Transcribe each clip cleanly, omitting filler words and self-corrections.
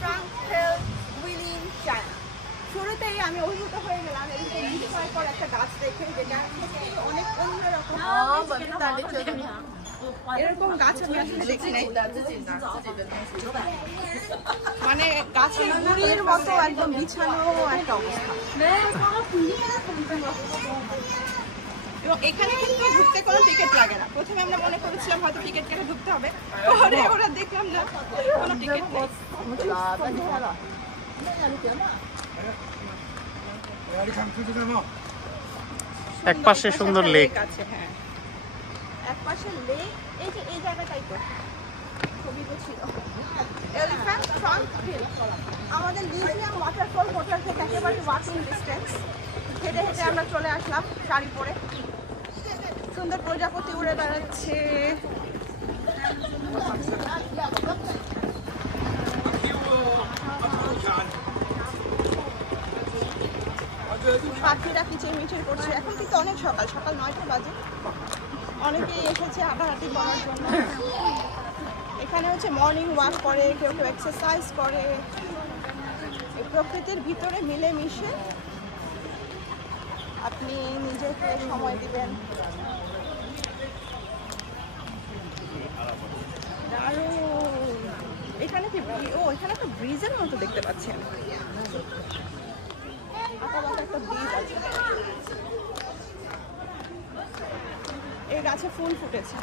ট্রাঙ্কেল willing China. শুরুতেই আমি অভিভূত হয়ে গেলাম এরকম বিস্ময়কর একটা গাছ দেখে, যেটা অনেক অন্যরকম। এরকম গাছ আমি আসলে দেখি নাই, মানে গাছের গুড়ির মতো একদম বিছানো একটা অবস্থা। এবং এখানে কিন্তু ঢুকতে কোনো টিকিট লাগে না। প্রথমে আমরা মনে করেছিলাম হয়তো টিকিট কেটে ঢুকতে হবে, পরে ওরা দেখলাম না কোনো টিকিট নেই। এক পাশে সুন্দর লেক আছে, হ্যাঁ এক পাশে লেক। এই যে এই জায়গাটাই তো ছবি তো ছিল এলিফ্যান্ট ট্রাঙ্ক হিল। আমাদের লিজিয়াম ওয়াটারফল হোটেল থেকে একেবারে ওয়াকিং ডিস্টেন্স। হেঁটে হেঁটে আমরা চলে আসলাম শাড়ি পরে। সুন্দর প্রজাপতি উড়ে বেড়াচ্ছে। পাখিরা কিচিরমিচির করছে। এখন কিন্তু অনেক সকাল সকাল 9টা বাজে। অনেকেই এসেছে হাঁটাহাঁটি করার জন্য। এখানে হচ্ছে মর্নিং ওয়াক করে, কেউ কেউ এক্সারসাইজ করে। এই প্রকৃতির ভিতরে মিলেমিশে আপনি নিজেকে সময় দিবেন। এখানে কি এখানে একটা ব্রিজের মতো দেখতে পাচ্ছেন, একটা ব্রিজ আছে। এই গাছে ফুল ফুটেছে।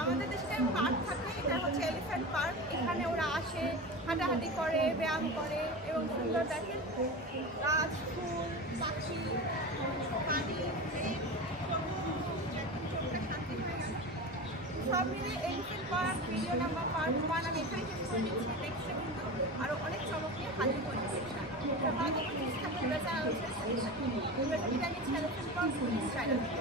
আমাদের দেশে পার্ক থাকে, এটা হচ্ছে এলিফ্যান্ট পার্ক। এখানে ওরা আসে, হাঁটাহাঁটি করে, ব্যায়াম করে এবং সুন্দর দেখেন গাছ, ফুল, পাখি, পানি, সব মিলে elephant park video number park 1 আমি এখানে শেষ করে দিচ্ছি। নেক্সটে কিন্তু আরও অনেক চমক নিয়ে হাজির করে দিচ্ছি। Elephant park